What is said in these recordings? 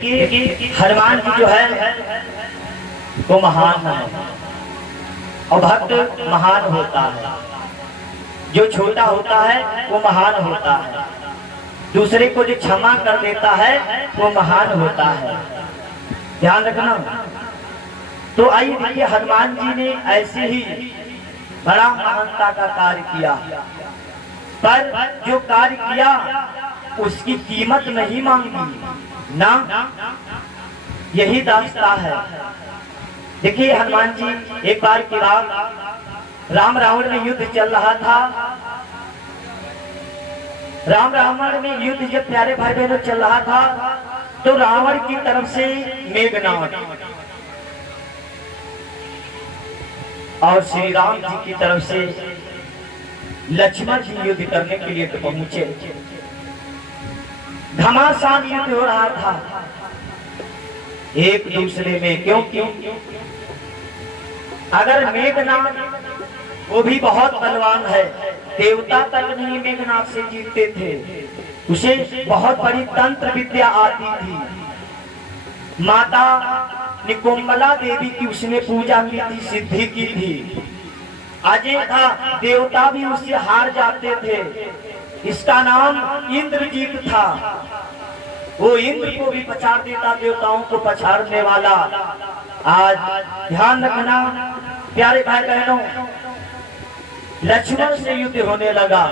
कि हनुमान जी जो है वो महान है और भक्त महान होता है। जो छोटा होता है वो महान होता है। दूसरे को जो क्षमा कर देता है वो महान होता है। ध्यान रखना। तो आइए देखिए, हनुमान जी ने ऐसे ही बड़ा महानता का कार्य किया, पर जो कार्य किया उसकी कीमत नहीं मांगी ना। यही दास्ता है। देखिए हनुमान जी, एक बार की बात, राम रावण में युद्ध चल रहा था। राम रावण में युद्ध जब प्यारे भाई बहनों चल रहा था तो रावण की तरफ से मेघनाद और श्री राम जी की तरफ से लक्ष्मण जी युद्ध करने के लिए पहुंचे। घमासान युद्ध हो रहा था एक दूसरे में, क्योंकि अगर मेघनाद, वो भी बहुत बलवान है, देवता तक नहीं मेघनाद से जीतते थे। उसे बहुत बड़ी तंत्र विद्या आती थी। माता निकुंबला देवी की उसने पूजा की थी, सिद्धि की थी। अजय था, देवता भी उससे हार जाते थे। इसका नाम इंद्रजीत था। वो इंद्र को भी पछाड़ देता, देवताओं को पछाड़ने वाला। आज ध्यान रखना प्यारे भाई बहनों, लक्ष्मण से युद्ध होने लगा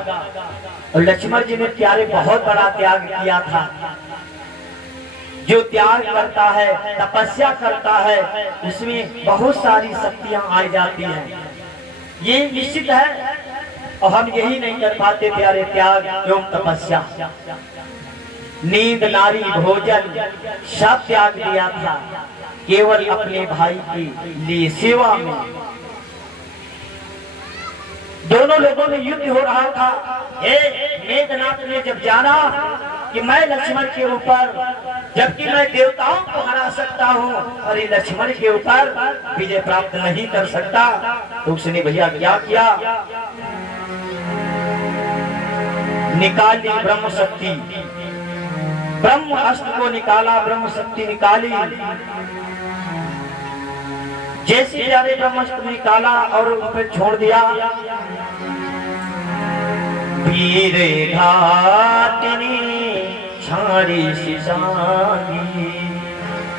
और लक्ष्मण जी ने प्यारे बहुत बड़ा त्याग किया था। जो त्याग करता है, तपस्या करता है, उसमें बहुत सारी शक्तियां आ जाती हैं। ये निश्चित है और हम यही नहीं कर पाते प्यारे, त्याग एवं तपस्या। नींद, नारी, भोजन सब त्याग दिया था केवल अपने भाई की लिए सेवा में। दोनों लोगों में युद्ध हो रहा था। मेघनाथ ने जब जाना कि मैं लक्ष्मण के ऊपर, जबकि मैं देवताओं को हरा सकता हूँ और ये लक्ष्मण के ऊपर विजय प्राप्त नहीं कर सकता, तो उसने भैया क्या किया, निकाली ब्रह्म शक्ति, ब्रह्म अस्त्र को निकाला, ब्रह्म शक्ति निकाली। जैसे जाने ब्रह्म अस्त्र निकाला और उन पर छोड़ दिया। वीर घातिनी छाड़ी सिसानी,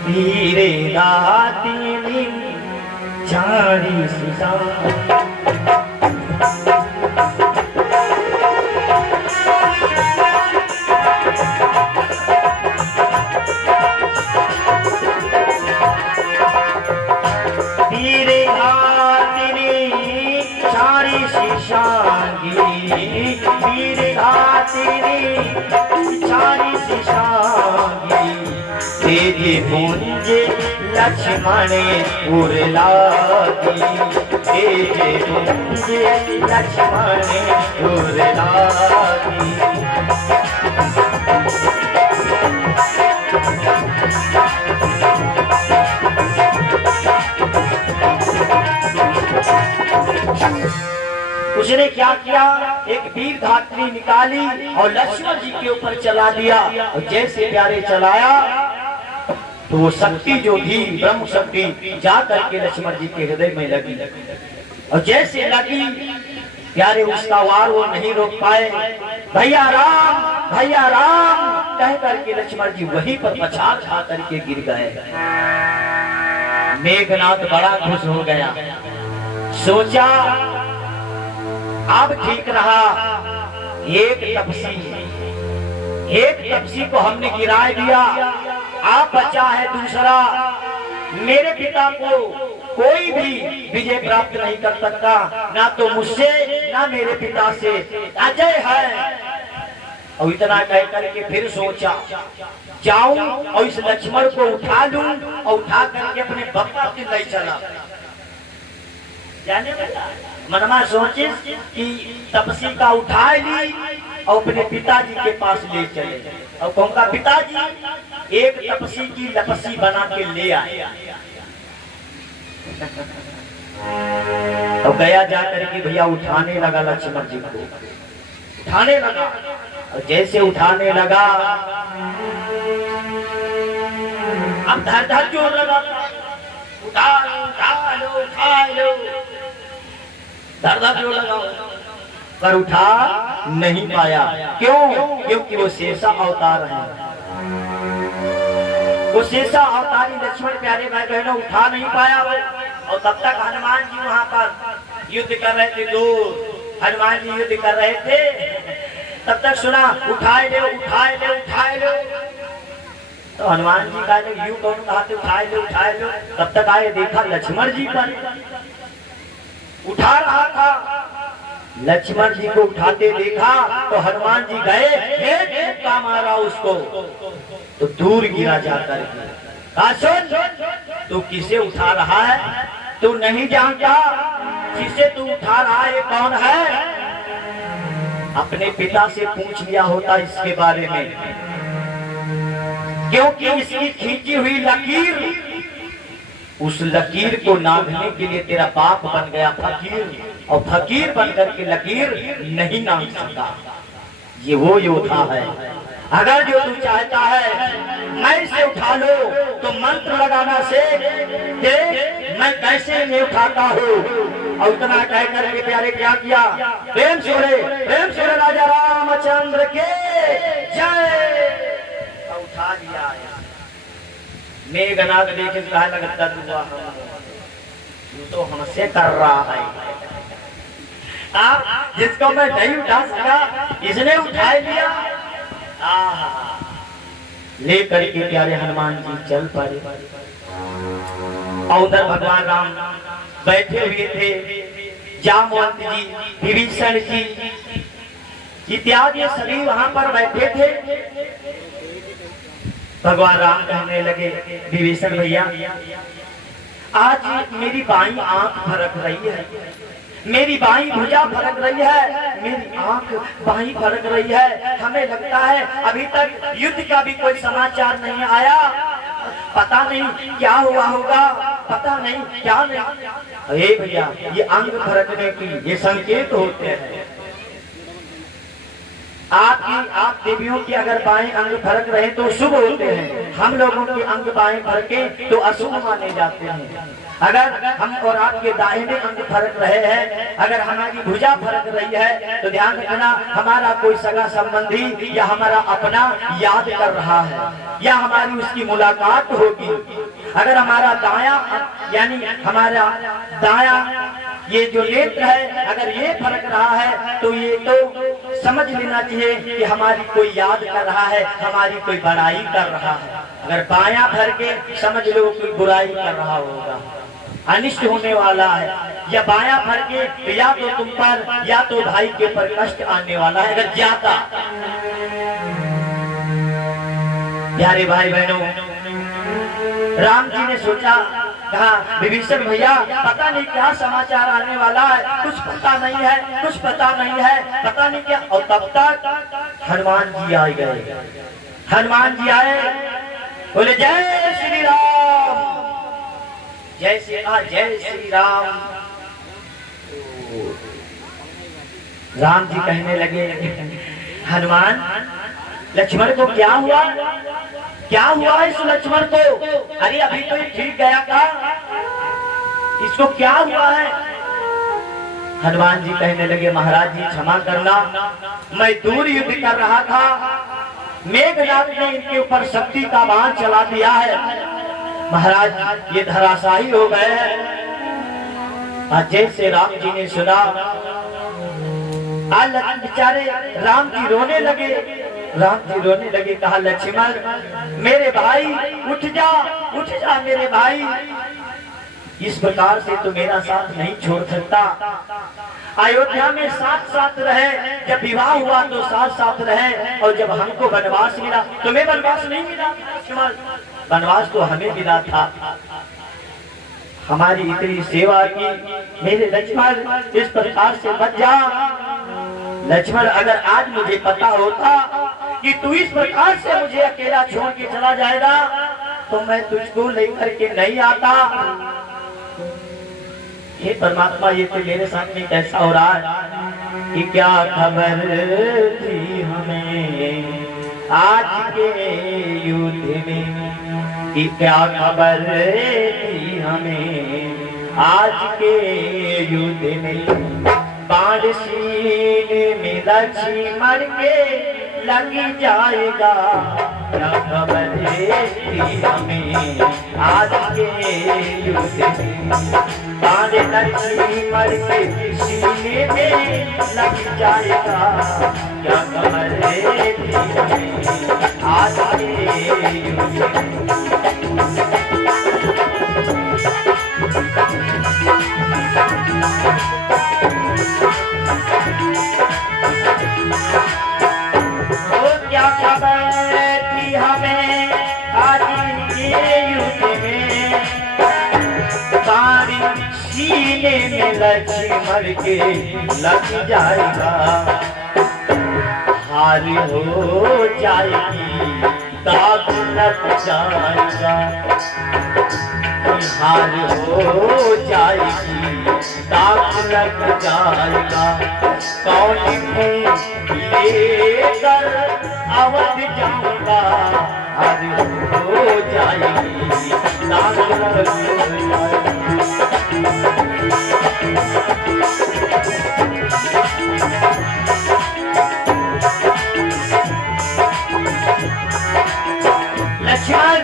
वीर घातिनी छाड़ी सिसानी। तेरे पुंज लक्ष्मण उरलागी, तेरे पुंज लक्ष्मण उरलागी। उसने क्या किया, एक वीर धात्री निकाली और लक्ष्मण जी के ऊपर चला दिया। और जैसे प्यारे चलाया तो वो शक्ति जो थी, ब्रह्म शक्ति, जा करके लक्ष्मण जी के हृदय में लगी। और जैसे लगी प्यारे, उसका वार वो नहीं रोक पाए। भैया राम कह करके लक्ष्मण जी वहीं पर पछाड़ खा करके गिर गए। मेघनाथ बड़ा खुश हो गया, सोचा अब ठीक रहा। एक तपसी को हमने गिरा दिया, आप बचा है दूसरा। मेरे पिता को कोई भी विजय प्राप्त नहीं कर सकता, ना तो मुझसे ना मेरे पिता से, अजय है। और इतना कह करके फिर सोचा, जाऊं और इस लक्ष्मण को उठा लूं और उठा करके अपने बप्पा के ले चला। जाने मनमा सोचे कि तपसी का उठा ली और अपने पिताजी के पास ले चले। और कहूँगा पिताजी, एक तपसी की लपसी बना के ले आए। और गया जा करके भैया उठाने लगा, लक्ष्मण जी को उठाने लगा। और जैसे उठाने लगा अब धर धर जोर लगा, उठा लो, धर धर जोर लगाओ, पर उठा नहीं पाया। क्यों? क्योंकि वो शेषा अवतार है। वो शेषा अवतारी लक्ष्मण प्यारे भाई बहनों उठा नहीं पाया वो। और तब तक हनुमान जी वहां पर युद्ध कर रहे थे। दूर हनुमान जी युद्ध कर रहे थे, तब तक सुना उठाए ले, उठाए ले, उठाए ले। तो हनुमान जी का यूं कौन कहा थे उठाए ले, उठाए लो। तब तक आए, देखा लक्ष्मण जी पर उठा रहा था। लक्ष्मण जी को उठाते देखा तो हनुमान जी गए, एक का मारा उसको तो दूर गिरा जाकर के। सुन, तू किसे उठा रहा है? तू नहीं जानता जिसे तू उठा रहा है कौन है? अपने पिता से पूछ लिया होता इसके बारे में, क्योंकि इसकी खींची हुई लकीर, उस लकीर को नांगने के लिए तेरा बाप बन गया फकीर, और फकीर बनकर के लकीर नहीं नांग सकता। ये वो योद्धा है। अगर जो तू चाहता है मैं से उठा लो तो मंत्र लगाना सीख, देख मैं कैसे इन्हें उठाता हूँ। और उतना कह करके प्यारे क्या किया? प्रेम से राजा रामचंद्र के जय। उठा दिया। मेघनाथ देखे कहा लगता तू तो हमसे कर रहा है। आप जिसको मैं नहीं उठा सका इसने उठा लिया। ले करके प्यारे हनुमान जी चल पड़े। और उधर भगवान राम बैठे हुए थे, जामवंत जी, विभीषण जी इत्यादि सभी वहां पर बैठे थे। भगवान राम कहने लगे, विभीषण भैया आज मेरी बाईं आंख फरक रही है, मेरी बाईं भुजा फरक रही है, मेरी आंख बाईं फरक रही है। हमें लगता है अभी तक युद्ध का भी कोई समाचार नहीं आया, पता नहीं क्या हुआ होगा, पता नहीं क्या नहीं। भैया ये अंग फरकने की ये संकेत होते हैं। आप देवियों की अगर बाएं अंग फरक रहे तो शुभ होते हैं, हम लोगों के अंग बाएं फरके तो अशुभ माने जाते हैं। अगर हम और आपके दाहिने अंग फरक रहे हैं, अगर हमारी भुजा फरक रही है तो ध्यान रखना हमारा कोई सगा संबंधी या हमारा अपना याद कर रहा है या हमारी उसकी मुलाकात होगी। अगर हमारा दाया यानी हमारा दाया ये जो नेत्र है अगर ये फरक रहा है तो ये तो समझ लेना चाहिए कि हमारी कोई याद कर रहा है, हमारी कोई बड़ाई कर रहा है। अगर बायां फर के समझ लो कोई बुराई कर रहा होगा, अनिष्ट होने वाला है। या बायां फर के या तो तुम पर या तो भाई के पर कष्ट आने वाला है। अगर ज्यादा प्यारे भाई बहनों, राम जी ने सोचा, कहा विभीषण भैया पता नहीं क्या समाचार आने वाला है, कुछ पता नहीं है, कुछ पता नहीं है, पता नहीं क्या। और तब तक हनुमान जी आ गए। हनुमान जी आए, बोले जय श्री राम, जय श्री राम। राम जी कहने लगे, हनुमान लक्ष्मण को क्या हुआ, क्या हुआ इस लक्ष्मण को? अरे अभी तो ये ठीक गया था, इसको क्या हुआ है? हनुमान जी कहने लगे, महाराज जी क्षमा करना, मैं दूर युद्ध कर रहा था, मेघनाथ ने इनके ऊपर शक्ति का बाण चला दिया है, महाराज ये धराशायी हो गए हैं। जैसे राम जी ने सुना, आज बेचारे राम जी रोने लगे। राम जी रोने लगे, कहा लक्ष्मण मेरे भाई उठ जा मेरे भाई, इस प्रकार से तो मेरा साथ नहीं छोड़ सकता। अयोध्या में साथ साथ रहे, जब विवाह हुआ तो साथ साथ रहे, और जब हमको वनवास मिला, तुम्हें वनवास नहीं मिला लक्ष्मण, वनवास तो हमें मिला था। हमारी इतनी सेवा की, मेरे लक्ष्मण इस प्रकार से बच जा। लक्ष्मण अगर आज मुझे पता होता कि तू इस प्रकार से मुझे अकेला छोड़ के चला जाएगा तो मैं तुझको लेकर के नहीं आता। हे परमात्मा ये तो मेरे साथ में कैसा हो रहा है कि क्या खबर थी हमें आज के युद्ध में, कि क्या खबर थी हमें आज के युद्ध में, बाण सीने में लक्ष्मण के लग जाएगा। क्या खबर थी हमें आज के युद्ध में, बाण लक्ष्मण के सीने में लग जाएगा। क्या खबर थी हमें आज के युद्ध में। क्या खबर थी हमें आज के युद्ध में, बाण सीने में लक्ष्मण के लग जाएगा। हार हो जाएगी दाग लग जाएगा, हार हो जाएगी दाग लग जाएगा। कौन लेकर अवध जाऊंगा, हार हो जाएगी दाग लग जाएगा। लक्ष्मण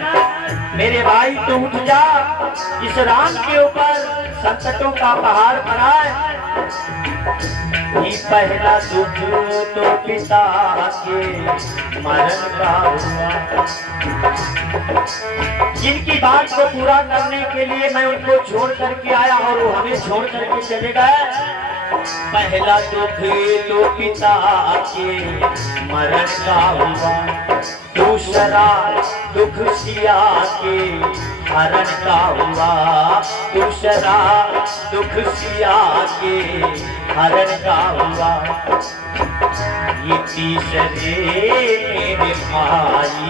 मेरे भाई तू उठ जा, इस राम के ऊपर संकटों का पहाड़ पड़ा है। ये पहला दुख तो पिता के मरण का हुआ, जिनकी बात को पूरा करने के लिए मैं उनको छोड़ करके आया और वो हमें छोड़ करके चले गए। पहला दुख तो पिता के मरण का हुआ, दूसरा दुख सिया के हरण का हुआ, दूसरा दुख सिया के हरण का हुआ। ये तीसरे मेरे भाई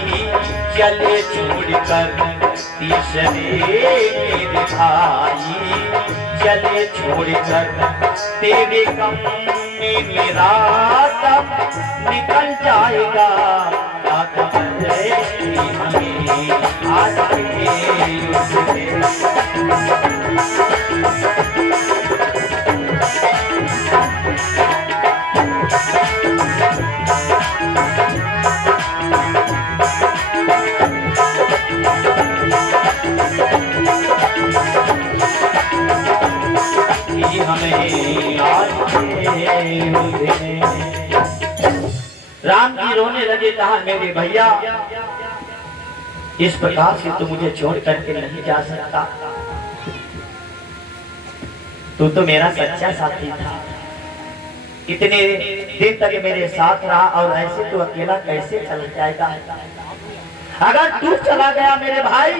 चले छोड़कर, तीसरे मेरे भाई चले छोड़कर, तेरे गम में मेरा दम निकल जाएगा। क्या खबर थी हमें आज के युद्ध में। राम जी रोने लगे, कहा मेरे भैया इस प्रकार से तू मुझे छोड़ करके नहीं जा सकता, तू तो मेरा सच्चा साथी था, इतने दिन तक मेरे साथ रहा और ऐसे तू अकेला कैसे चला जाएगा। अगर तू चला गया मेरे भाई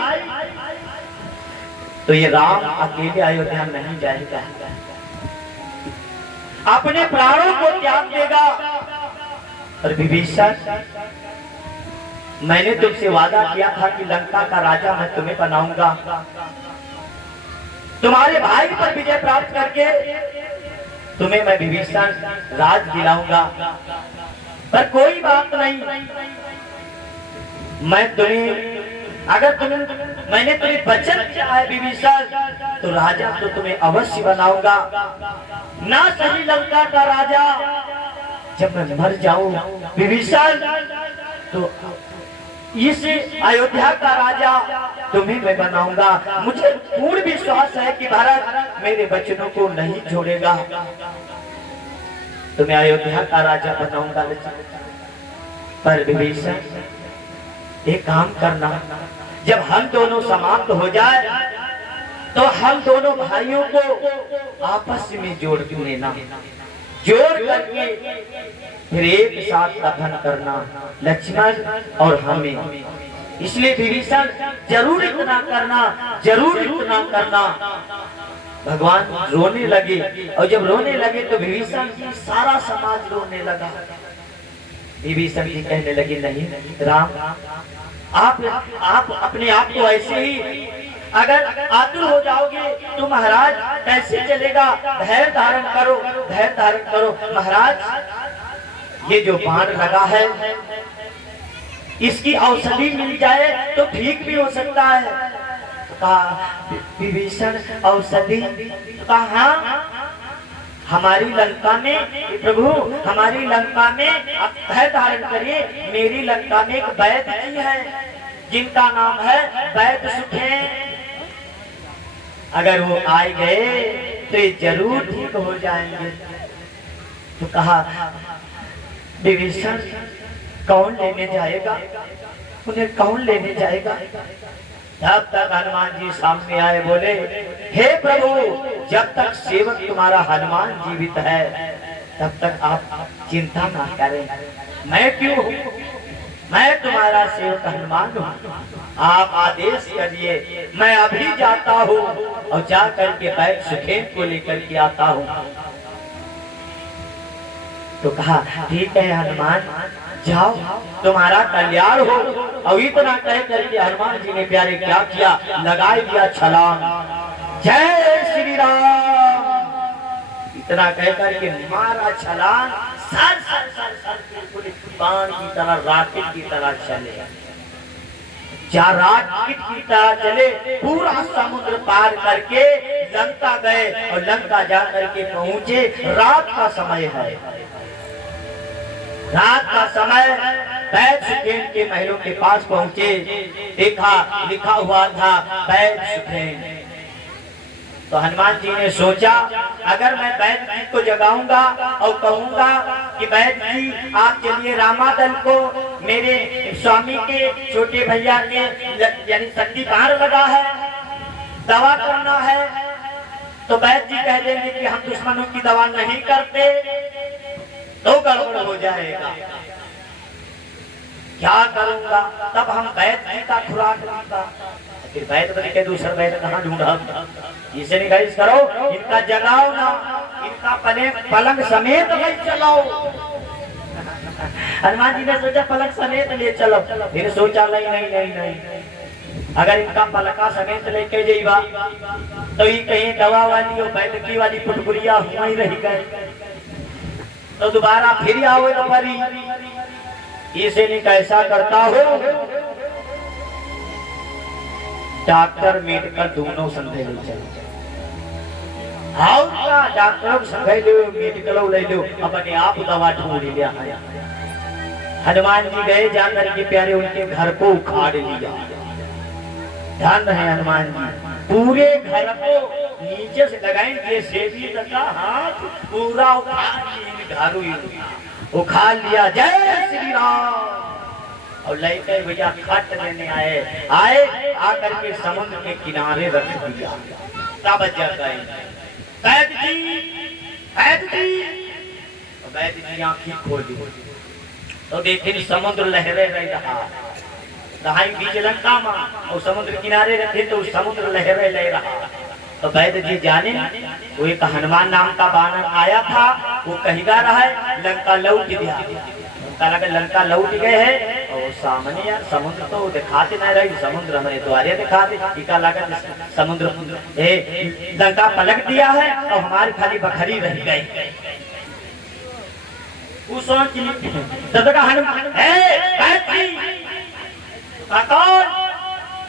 तो ये राम अकेले अयोध्या नहीं जाएगा, अपने प्राणों को त्याग देगा। और विभीषण मैंने तुमसे वादा किया था कि लंका का राजा मैं तुम्हें बनाऊंगा, तुम्हारे भाई पर विजय प्राप्त करके तुम्हें मैं विभीषण राज दिलाऊंगा। पर कोई बात नहीं, मैं तुम्हें अगर मैंने तुम्हें वचन दिया है विभीषण, तो राजा तो तुम्हें अवश्य बनाऊंगा। ना सही लंका का राजा, जब मैं मर जाऊं विभीषण तो इस अयोध्या का राजा तुम्हें मैं बनाऊंगा। मुझे पूर्ण विश्वास है कि भारत मेरे वचनों को नहीं छोड़ेगा, तुम्हें अयोध्या का राजा बनाऊंगा। पर विभीषण एक काम करना, जब हम दोनों समाप्त हो जाए तो हम दोनों भाइयों को आपस में जोड़ लेना, जोड़ करके फिर एक साथ दफन करना, लक्ष्मण और हमें। इसलिए विभीषण जरूर इतना करना, जरूर इतना करना। भगवान रोने लगे और जब रोने लगे तो विभीषण की सारा समाज रोने लगा। विभीषण जी कहने लगे नहीं राम, आप अपने आप को ऐसे ही अगर आतुर हो जाओगे तो महाराज कैसे चलेगा। धैर्य धारण करो, धैर्य धारण करो। महाराज ये जो बाण लगा है इसकी औषधि मिल जाए तो ठीक भी हो सकता है। कहा विभीषण औषधि? कहा हाँ, हमारी लंका में प्रभु, हमारी लंका में आप भय धारण करिए, मेरी लंका में एक वैद्य जी है जिनका नाम है वैद्य सुखेन। अगर वो आए गए तो ये जरूर ठीक हो जाएंगे। तो कहा विभीषण कौन लेने जाएगा, उन्हें कौन लेने जाएगा? जब तक हनुमान जी सामने आए बोले, हे प्रभु, जब तक सेवक तुम्हारा हनुमान जीवित है तब तक आप चिंता ना करें। मैं क्यों हूँ, मैं तुम्हारा सेवक हनुमान हूँ। आप आदेश करिए, मैं अभी जाता हूँ और जा करके वैद्य सुखेन को लेकर के आता हूँ। तो कहा ठीक है हनुमान, जाओ, तुम्हारा कल्याण हो। और इतना कह करके हनुमान जी ने प्यारे क्या किया, लगाई दिया छलांग। जय श्री राम, इतना कह करके मारा छलांग, सर सर सर सर बिल्कुल बाण की तरह, रॉकेट की तरह चले, रॉकेट की तरह चले, पूरा समुद्र पार करके लंका गए। और लंका जा करके पहुंचे, रात का समय है, रात का समय। वैद्य सुखेन के महलों के पास पहुंचे, देखा लिखा हुआ था वैद्य सुखेन। तो हनुमान जी ने सोचा, अगर मैं वैद्य जी को जगाऊंगा और कहूंगा कि वैद्य जी आप चलिए रामादल को, मेरे स्वामी के छोटे भैया के यानी शक्ति बाहर लगा है, दवा करना है, तो वैद्य जी कह देंगे कि हम दुश्मनों की दवा नहीं करते, तो गड़बड़ हो जाएगा। क्या करूंगा? तब हम वैद्य जी का खुराक लूंगा। फिर वैद्य बने के दूसरा वैद्य कहाँ ढूंढा? इसे निकाइस करो, इनका जगाओ ना, इनका पलंग समेत ले चलो। हनुमान जी ने सोचा पलंग समेत ले चलो, फिर सोचा नहीं नहीं नहीं नहीं, अगर इनका पलका समेत लेके जाइबा तो ये कहीं दवा वाली और वैद्य की वाली पुटपुरिया हुआ ही रह गए, तो दोबारा फिर आओ तो परी। इसे नहीं कैसा करता हो, डॉक्टर मेडिकल दोनों संगे ले चलो, डॉक्टर संगे लो, मेडिकल ले लो, अपने आप दवा ढूंढ लिया। हनुमान जी गए, जाकर के प्यारे उनके घर को उखाड़ लिया। ध्यान रहे हनुमान जी, पूरे घर को नीचे से लगाएंगे, सेवी का हाथ पूरा उखाड़ लिया। जय श्री राम। और लेकर भैया खट लेने आए आकर के समुद्र के किनारे रख दिया। तब जग गए वैद्य जी, वैद्य जी। वैद्य जी आंखें खोली तो देखे समुद्र लहरे रहा, बीच लंका में और समुद्र किनारे रहते तो समुद्र लहरे ले रहा। तो वैद्य जी जाने, वो एक हनुमान नाम का बानर आया था, वो कहीगा रहा है लंका लौट गया। लंका लौट गए है और सामने यार समुद्र तो दिखाते नहीं रही, समुद्र हमारे द्वारे दिखाते, टीका लगा समुद्र लंका पलट दिया है और हमारी खाली बखरी रह गई।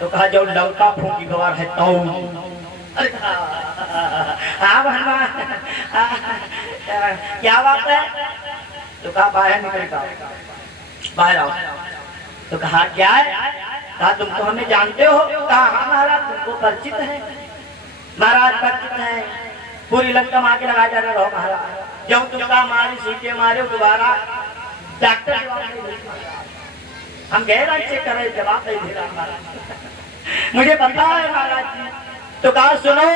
तो कहा जो लंका फूकी गवार है तो हाँ भगवान क्या बात है? तो कहा बाहर निकल का, बाहर आओ। तो कहा क्या है? कहा तुम तो हमें जानते हो? कहा हाँ महाराज तुमको परिचित है। महाराज परिचित है, पूरी लंका मार के लगा जा रहे हो महाराज। जब तुमका हमारी सीटे मारे दोबारा डॉक्टर हम गए राज्य कर रहे, जवाब नहीं दे रहा मुझे पता है महाराज जी। तो कहा सुनो,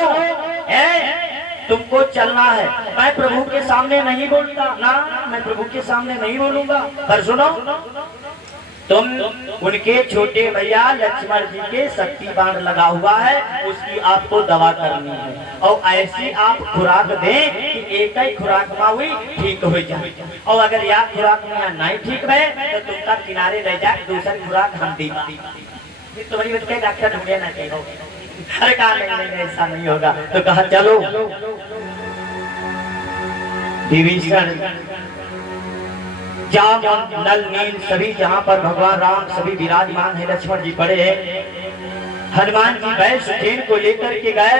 तुमको चलना है, मैं प्रभु के सामने नहीं बोलता ना, मैं प्रभु के सामने नहीं बोलूंगा, पर सुनो तुम उनके छोटे भैया लक्ष्मण जी के शक्ति बाण लगा हुआ है, उसकी आपको दवा करनी है और ऐसी आप खुराक दें कि एक ही खुराक में हुई ठीक हो जाए, और अगर यह खुराक में नहीं ठीक है तो तुमका किनारे ले जाए, दूसरी खुराक हम दी। तुम्हारी बच्चे डॉक्टर ढूंढे ना चाहिए। अरे कहा नहीं ऐसा नहीं होगा। तो कहा चलो। विभीषण जाम नल नील सभी जहाँ पर भगवान राम सभी विराजमान है, लक्ष्मण जी पड़े हैं। हनुमान जी बैल सुखेन को लेकर के गए।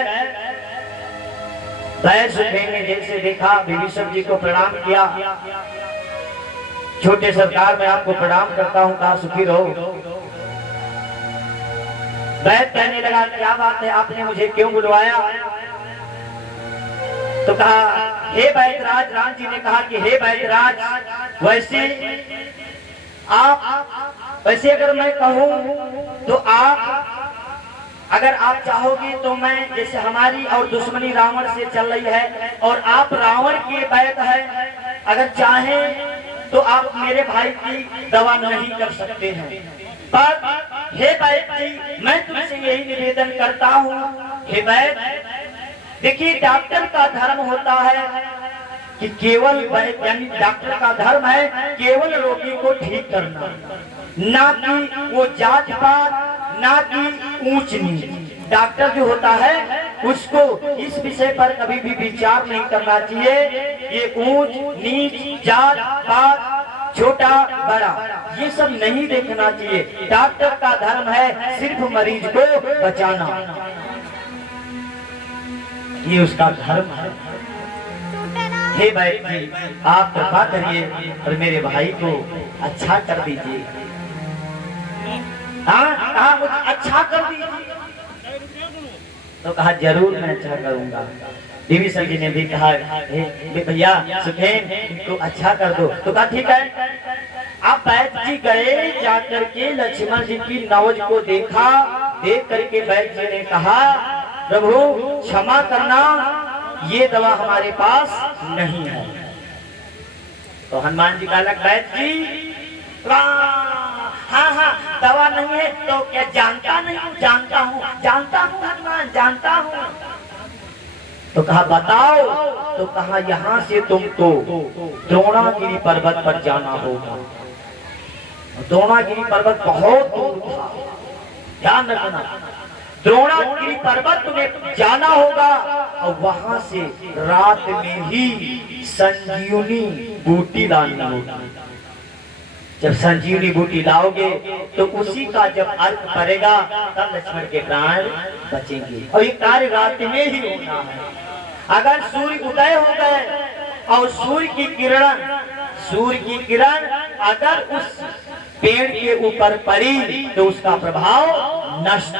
बैल सुखेन ने जैसे देखा विभीषण जी को प्रणाम किया, छोटे सरकार मैं आपको प्रणाम करता हूँ, कहा सुखी रहो। बैल कहने लगा क्या बात है, आपने मुझे क्यों बुलवाया? तो कहा हे बैतराज, राम जी ने कहा कि हे बैतराज, वैसे अगर मैं कहूं तो अगर आप चाहोगे तो मैं, जैसे हमारी और दुश्मनी रावण से चल रही है और आप रावण के बैत है, अगर चाहें तो आप मेरे भाई की दवा नहीं कर सकते हैं। पर हे बैत जी, मैं तुमसे यही निवेदन करता हूँ, हे बैत, देखिए डॉक्टर का धर्म होता है कि केवल, यानी डॉक्टर का धर्म है केवल रोगी को ठीक करना, ना कि वो जात पात, ना कि ऊंच नीच। डॉक्टर जो होता है उसको इस विषय पर कभी भी विचार नहीं करना चाहिए, ये ऊंच नीच, जात पात, छोटा बड़ा, ये सब नहीं देखना चाहिए। डॉक्टर का धर्म है सिर्फ मरीज को बचाना, ये उसका धर्म है। हे भाई जी, आप कृपा करिए और मेरे भाई को अच्छा कर दीजिए। हाँ, मुझे अच्छा कर दीजिए। तो कहा जरूर मैं अच्छा करूंगा। विभीषण जी ने भी कहा भैया सुखेन इनको अच्छा कर दो। तो कहा ठीक है। आप बैत जी गए, जाकर के लक्ष्मण जी की नौज को देखा, देख करके बैत जी ने कहा प्रभु क्षमा करना, ये दवा हमारे पास नहीं है। तो हनुमान जी का लग बैत जी, हाँ दवा नहीं है तो क्या जानता नहीं हूँ? जानता हूँ हनुमान, जानता हूँ। तो कहा बताओ। तो कहा यहाँ से तुमको द्रोणागिरी पर्वत पर जाना होगा। द्रोणागिरी पर्वत बहुत दूर था, ध्यान रखना। द्रोणागिरी पर्वत तुम्हें जाना होगा और वहां से रात में ही संजीवनी बूटी लानी होगी। जब संजीवनी बूटी लाओगे तो उसी का जब अर्घ पड़ेगा तब लक्ष्मण के प्राण बचेंगे। और ये कार्य रात में ही होना है। अगर सूर्य उदय हो गए और सूर्य की किरण अगर उस पेड़ के ऊपर पड़ी तो उसका प्रभाव नष्ट।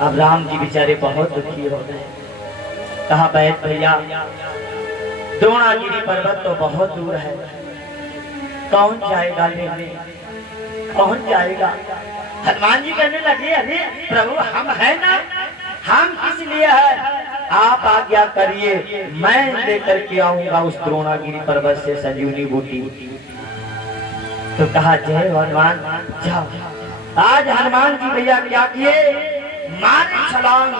अब राम जी बेचारे बहुत दुखी हो गए। कहा बैत भैया द्रोणागिरी पर्वत तो बहुत दूर है, कौन जाएगा लेने, कौन जाएगा? हनुमान जी कहने लगे अरे प्रभु हम है ना, हम किस लिए है, आप आज्ञा करिए मैं लेकर के आऊंगा उस द्रोणागिरी पर्वत से संजीवनी बूटी। तो कहा जय हनुमान जाओ। आज हनुमान जी भैया क्या किए, मारे छलांग।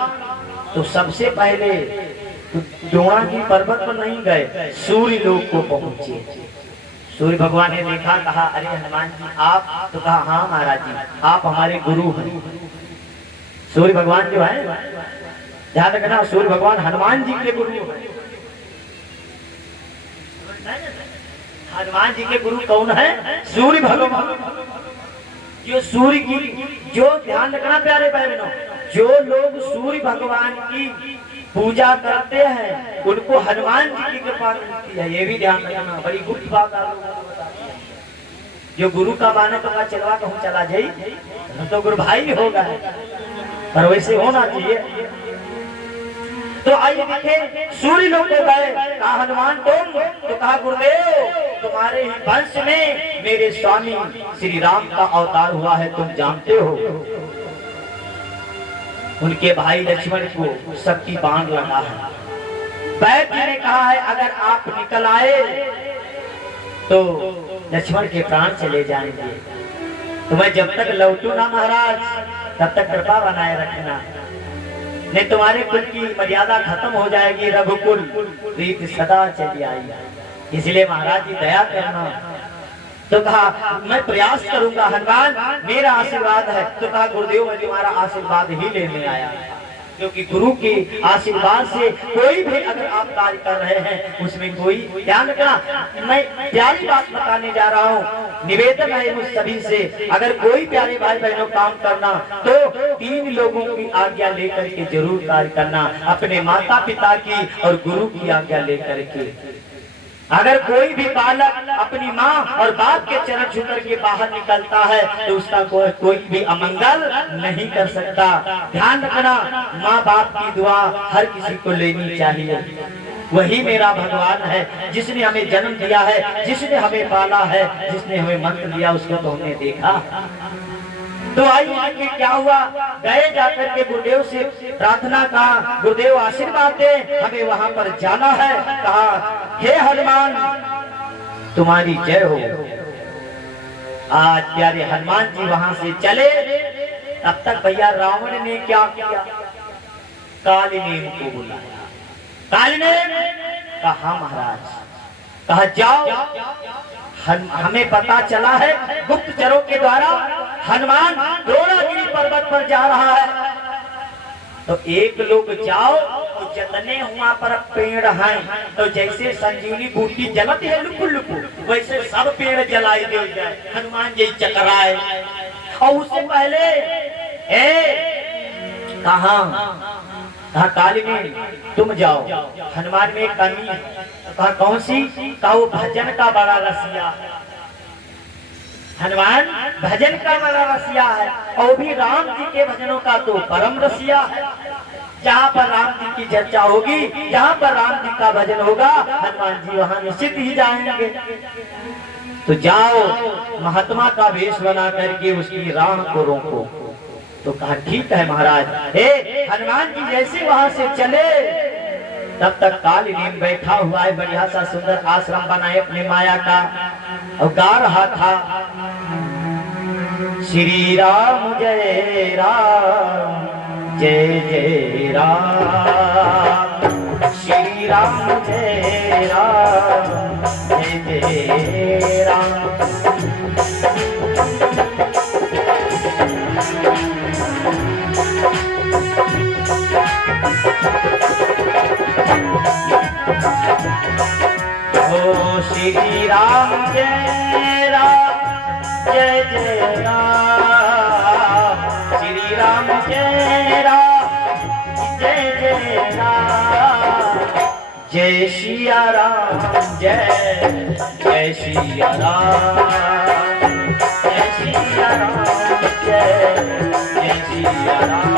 तो सबसे पहले द्रोणागिरी पर्वत पर नहीं गए, सूर्य लोक को पहुंचे। सूर्य भगवान ने देखा, कहा अरे हनुमान जी आप? तो कहा हाँ महाराज जी आप हमारे गुरु हैं। सूर्य भगवान जो है, ध्यान रखना, सूर्य भगवान हनुमान जी के गुरु हैं। हनुमान जी के गुरु कौन है? सूर्य भगवान। जो सूर्य की, जो ध्यान रखना प्यारे बहनों, जो लोग सूर्य भगवान की पूजा करते हैं उनको हनुमान जी की कृपा मिलती है। ये भी ध्यान रखना, बड़ी गुप्त बात आप लोगों को बताते हैं। जो गुरु का माने तो का चलवा कहूँ चला जाई तो गुरु भाई होगा, पर वैसे होना चाहिए। तो आइए देखें, सूर्य लोग को गए, कहा हनुमान तुम? तो कहा गुरुदेव तुम्हारे ही वंश में मेरे स्वामी श्री राम का अवतार हुआ है, तुम जानते हो। उनके भाई लक्ष्मण को शक्ति बाण लगा है। बैत जी ने कहा है अगर आप निकल आए तो लक्ष्मण के प्राण चले जाएंगे। तो मैं जब तक लौटू ना महाराज तब तक कृपा बनाए रखना, नहीं तुम्हारे कुल की मर्यादा खत्म हो जाएगी, रघुकुल प्रीति सदा चली आई। इसलिए महाराज जी दया करना। तो कहा मैं प्रयास करूंगा हनुमान, मेरा आशीर्वाद है। तो कहा गुरुदेव मैं तुम्हारा आशीर्वाद ही लेने आया। क्योंकि गुरु के आशीर्वाद से कोई भी अगर आप कार्य कर रहे हैं उसमें कोई ध्यान रखना। मैं प्यारी बात बताने जा रहा हूँ, निवेदन है मुझ सभी से, अगर कोई प्यारे भाई बहनों काम करना तो 3 लोगों की आज्ञा लेकर के जरूर कार्य करना, अपने माता पिता की और गुरु की आज्ञा लेकर के। अगर कोई भी बालक अपनी माँ और बाप के चरण छू करके बाहर निकलता है तो उसका कोई भी अमंगल नहीं कर सकता। ध्यान रखना, माँ बाप की दुआ हर किसी को लेनी चाहिए। वही मेरा भगवान है जिसने हमें जन्म दिया है, जिसने हमें पाला है, जिसने हमें मंत्र दिया, उसको तो हमने देखा। तो आइए क्या हुआ, गए जाकर के गुरुदेव से प्रार्थना कहा, गुरुदेव आशीर्वाद दे, हमें वहां पर जाना है। कहा हे हनुमान तुम्हारी जय हो। आज प्यारे हनुमान जी वहां से चले, तब तक भैया रावण ने क्या किया, कालिनेम को बुलाया। कालिनेम कहा महाराज, कहा जाओ, हमें पता चला है गुप्तचरों के द्वारा हनुमान द्रोणागिरी पर्वत पर जा रहा है। तो एक लोग जाओ तो जितने वहां पर पेड़ हैं, तो जैसे संजीवनी बूटी जलती है लुकु लुकु, वैसे सब पेड़ जलाई दे जाए, हनुमान जी चकराए। और उससे पहले कहा कालिनेम तुम जाओ, हनुमान में कमी, कहा कौन सी, कहा वो भजन का बड़ा रसिया है, हनुमान भजन का बड़ा रसिया है, और भी राम जी के भजनों का तो परम रसिया है। जहाँ पर राम जी की चर्चा होगी, जहाँ पर राम जी का भजन होगा, हनुमान जी वहाँ निश्चित ही जाएंगे। तो जाओ, महात्मा का वेश बना करके उसकी राह को रोको। तो कहा ठीक है महाराज। हनुमान जी जैसे वहां से चले, तब तक कालिनेम बैठा हुआ है, बढ़िया सा सुंदर आश्रम बनाए अपने माया का, और गा रहा था श्री राम जय राम जय जय राम, श्री राम जय राम जय जय राम। श्री राम जय राम जय जय राम, श्री राम जय राम जय जय राम, जय सिया राम जय जय सिया राम, जय सिया राम जय जय सिया राम।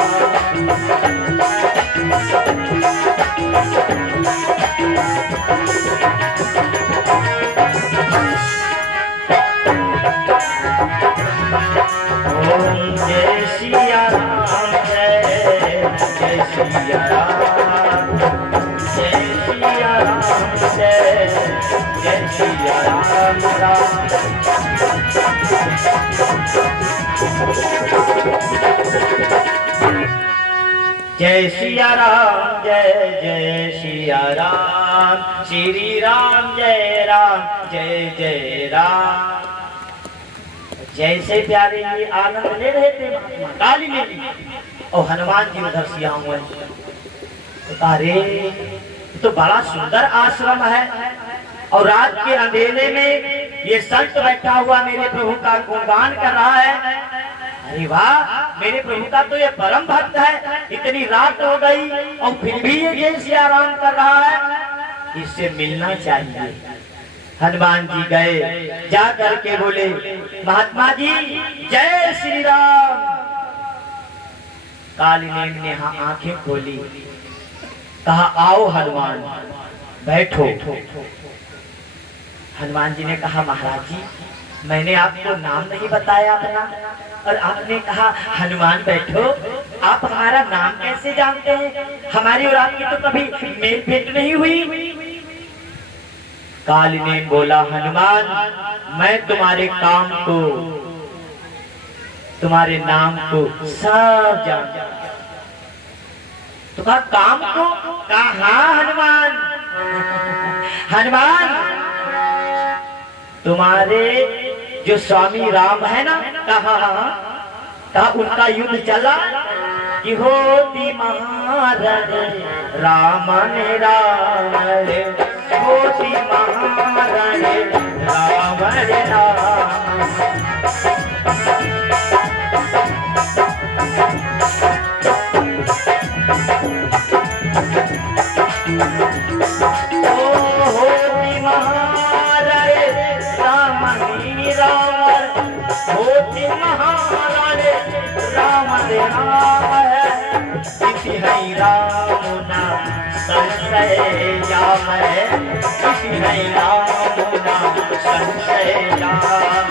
जय सिया राम जय जय सिया राम, जय सिया राम जय जय सिया राम राम। जय सिया राम जय जय सिया राम, श्री राम जय जय राम। जैसे प्यारे ये आनंद ले रहे थे महात्मा कालिनेम, और हनुमान जी उधर से हुए। अरे तो बड़ा सुंदर आश्रम है, और रात के अंधेरे में ये संत बैठा हुआ मेरे प्रभु का गुणगान कर रहा है। अरे वाह, मेरे प्रभु का तो ये परम भक्त है, इतनी रात हो गई और फिर भी ये जैसे आराम कर रहा है, इससे मिलना चाहिए। हनुमान जी गए, जा करके बोले महात्मा जी जय श्री राम। कालिनेम ने आंखें खोली, कहा आओ हनुमान बैठो। हनुमान जी ने कहा महाराज जी मैंने आपको नाम नहीं बताया अपना, और आपने कहा हनुमान बैठो, आप हमारा नाम कैसे जानते हैं, हमारी और आपकी तो कभी मेल भेंट नहीं हुई। कालिनेम बोला हनुमान मैं तुम्हारे काम को, तुम्हारे नाम को सब जानता। तो कहा काम को, कहा हनुमान, हनुमान तुम्हारे जो स्वामी राम है ना, कहा उनका युद्ध चला, कि होती महारण रामन राम रे, होती महारण रावण राम। होती महारण रामनी रावण, होती महारण रावण राम है, इति है राम ना संशय जाम है, इति है राम ना संशय जाम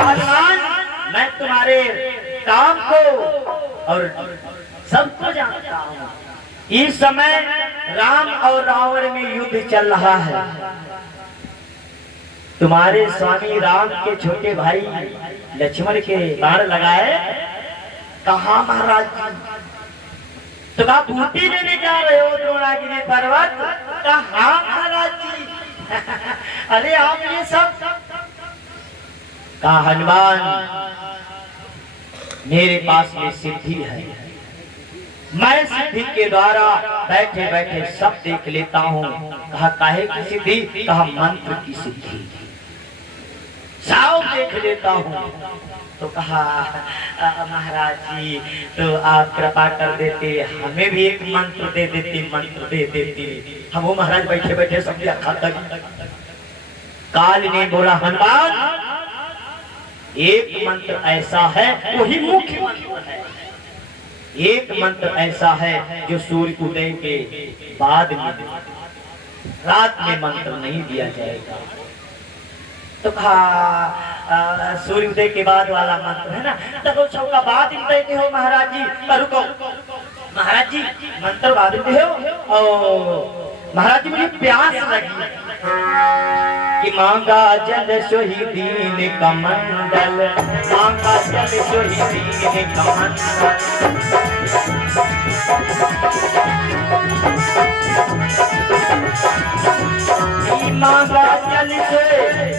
हनुमान, मैं तुम्हारे काम को और सबको जानता हूँ। इस समय राम और रावण में युद्ध चल रहा है। तुम्हारे स्वामी राम के छोटे भाई लक्ष्मण के बाण लगाए, कहा महाराज जी? तो कहा बूटी देने जा रहे हो द्रोणागिरी पर्वत? कहा महाराज जी? अरे आप ये सब कहा हनुमान, मेरे पास में सिद्धि है, मैं सिद्धि के द्वारा बैठे बैठे सब देख लेता हूँ। कहा काहे की सिद्धि? कहा मंत्र की सिद्धि, सब देख लेता हूँ। तो कहा महाराज जी तो आप कृपा कर देते, हमें भी एक मंत्र दे देते, मंत्र दे देते, हम वो महाराज बैठे बैठे सब खाता। काल ने बोला हनुमान, एक मंत्र ऐसा है, वही मुख्य मंत्र है, एक मंत्र ऐसा है जो सूर्य उदय के बाद में, रात में मंत्र नहीं दिया जाएगा। तो कहा सूर्य उदय के बाद वाला मंत्र है ना, तब सबका बाद में देते हो महाराज जी? रुको महाराज जी, मंत्र बाद में हो। और महाराज जी मुझे प्यास लगी कि मांगा जल सोही दीन कमंडल, मांगा जल सोही दीन कमंडल। मांगा जल से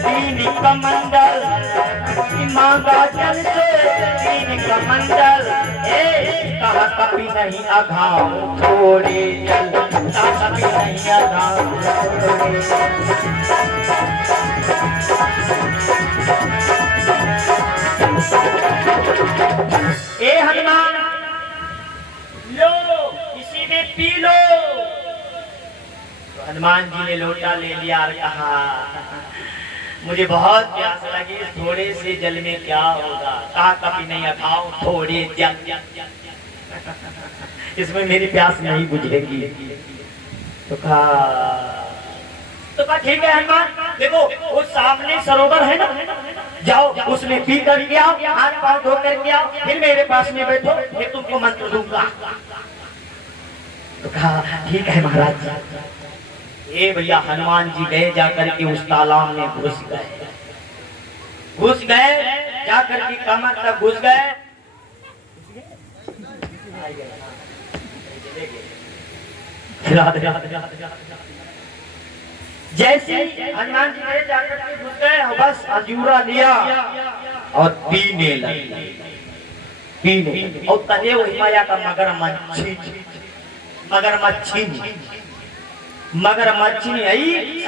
दीन कमंडल, मांगा जल से दीन कमंडल। कहा कभी नहीं अघाव थोड़े जल, कभी नहीं अघाव थोड़े ए हनुमान, लो इसी में पी लो। तो हनुमान जी ने लोटा ले लिया और कहा मुझे बहुत प्यास लगी, थोड़े से जल में क्या होगा? कहा कभी नहीं अघाओ थोड़े जल, इसमें मेरी प्यास नहीं बुझेगी। तो कहा ठीक है हनुमान, देखो वो सामने सरोवर है ना, जाओ उसमें पी करके आओ, हाथ पांव धो करके आओ, फिर मेरे पास में बैठो, फिर तुमको मंत्र दूंगा। तो कहा ठीक है महाराज जी। ए भैया हनुमान जी गए, जाकर के उस तालाब में घुस गए, जाकर के कमर तक घुस गए। जैसे हनुमान जी गए, जाकर के घुस गए, बस अंजूरा लिया और पीने लगे, पीने। और तले वही माया का मगरमच्छी आई,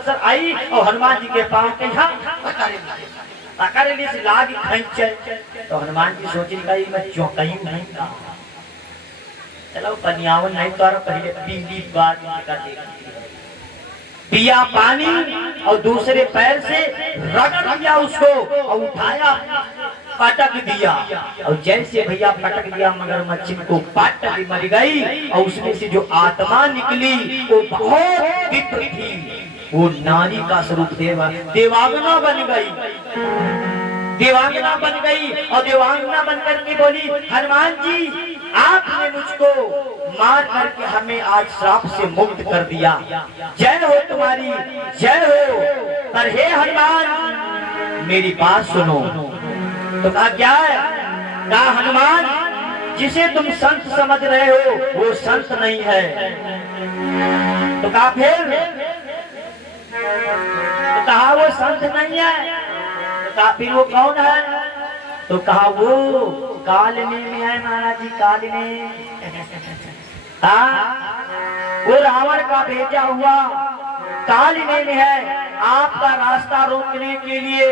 सर आई और हनुमान जी के पांव के यहाँ पकड़ ली, लाग खींचे। तो हनुमान जी सोच रही मैं चौंकई नहीं था, चलो पनियावन नहीं तो पहले पीली बात कर देखी। पिया पानी और दूसरे पैर से रगड़ दिया उसको और उठाया, पटक दिया। और जैसे भैया पटक दिया, मगरमच्छ को पटक मर गई। और उसमें से जो आत्मा निकली वो बहुत दिव्य थी, वो नारी का स्वरूप देवांगना बन गई, देवांगना बन गई। और देवांगना बन करके बोली हनुमान जी आपने मुझको मार करके हमें आज श्राप से मुक्त कर दिया, जय हो तुम्हारी, जय हो। पर हे हनुमान मेरी बात सुनो। तो कहा क्या है? कहा हनुमान जिसे तुम संत समझ रहे हो वो संत नहीं है। तो कहा फिर? तो कहा वो संत नहीं है। तो कहा फिर वो कौन है? तो कहा वो कालने में है महाराज जी, कालने। वो रावण का भेजा हुआ कालने में है। आपका रास्ता रोकने के लिए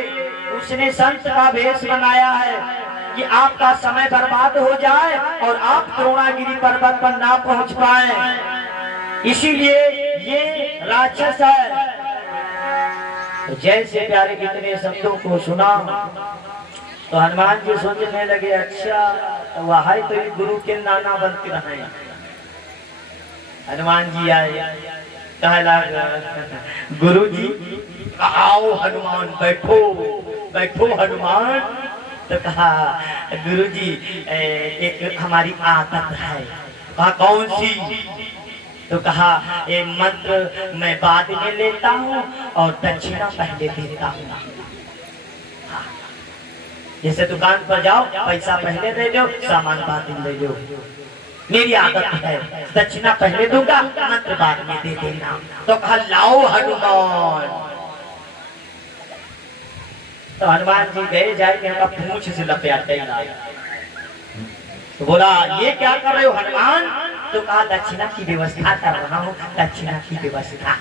उसने संत का वेश बनाया है कि आपका समय बर्बाद हो जाए और आप द्रोणागिरी पर्वत पर ना पहुंच पाए, इसीलिए ये राक्षस है। तो जैसे प्यारे इतने शब्दों को सुना तो हनुमान जी सोचने लगे, अच्छा तो वह तो ये गुरु के नाना बनते रहे। हनुमान जी आए, कहला गुरु जी आओ हनुमान, बैठो बैठो हनुमान। तो कहा गुरु जी एक हमारी आदत है। कहा कौन सी? तो कहा ये मंत्र मैं बाद में लेता हूँ और दक्षिणा पहले देता हूँ। जैसे दुकान पर जाओ, पैसा पहले दे दो, सामान बाद में दे दो। मेरी आदत है, दक्षिणा पहले दूंगा, मंत्र बाद में दे देना। तो कहा लाओ हनुमान। तो हनुमान जी गए, जाके उनका पूंछ से लपेटे। तो बोला ये क्या कर रहे हो हनुमान? तो कहा दक्षिणा की व्यवस्था कर रहा हूँ, दक्षिणा की व्यवस्था।